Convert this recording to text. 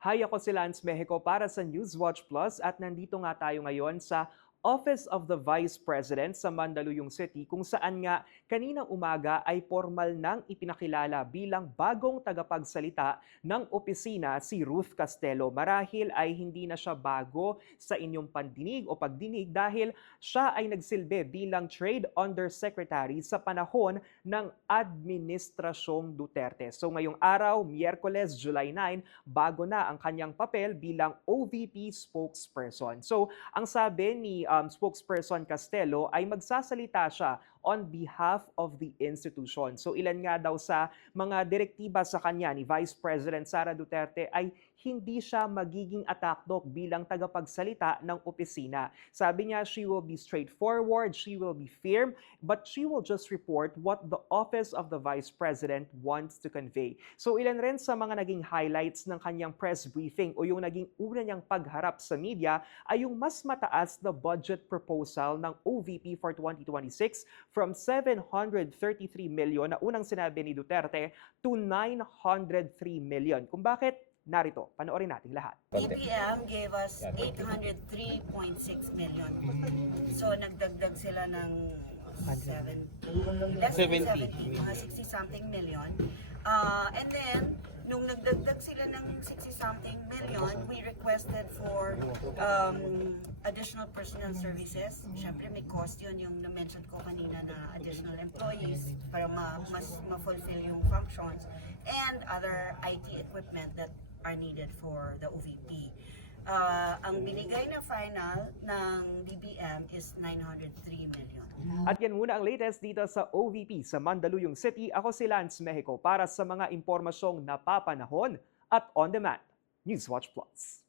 Hi, ako si Lance Mexico para sa Newswatch Plus at nandito nga tayo ngayon sa Office of the Vice President sa Mandaluyong City kung saan nga kaninang umaga ay formal nang ipinakilala bilang bagong tagapagsalita ng opisina si Ruth Castelo. Marahil ay hindi na siya bago sa inyong pandinig o pagdinig dahil siya ay nagsilbi bilang Trade Undersecretary sa panahon ng Administrasyong Duterte. So ngayong araw, Miyerkules, July 9, bago na ang kanyang papel bilang OVP spokesperson. So ang sabi ni um, spokesperson Castelo ay magsasalita siya on behalf of the institution. So ilan nga daw sa mga direktiba sa kanya ni Vice President Sara Duterte ay hindi siya magiging atakdok bilang tagapagsalita ng opisina. Sabi niya, she will be straightforward, she will be firm, but she will just report what the Office of the Vice President wants to convey. So ilan rin sa mga naging highlights ng kanyang press briefing o yung naging una niyang pagharap sa media ay yung mas mataas na budget proposal ng OVP for 2026 from 733 million na unang sinabi ni Duterte to 903 million. Kung bakit, narito, panoorin natin lahat. BPM gave us 803.6 million. So nagdagdag sila ng 70, less than 70. 70, mga 60 something million. Uh, and then, for um, additional personnel services. Siyempre may cost yun yung na-mention ko kanina na additional employees para ma mas ma-fulfill yung functions and other IT equipment that are needed for the OVP. Uh, ang binigay na final ng DBM is 903 million. At yan muna ang latest dito sa OVP sa Mandaluyong City. Ako si Lance Mexico para sa mga impormasyong napapanahon at on demand. Newswatch Plus.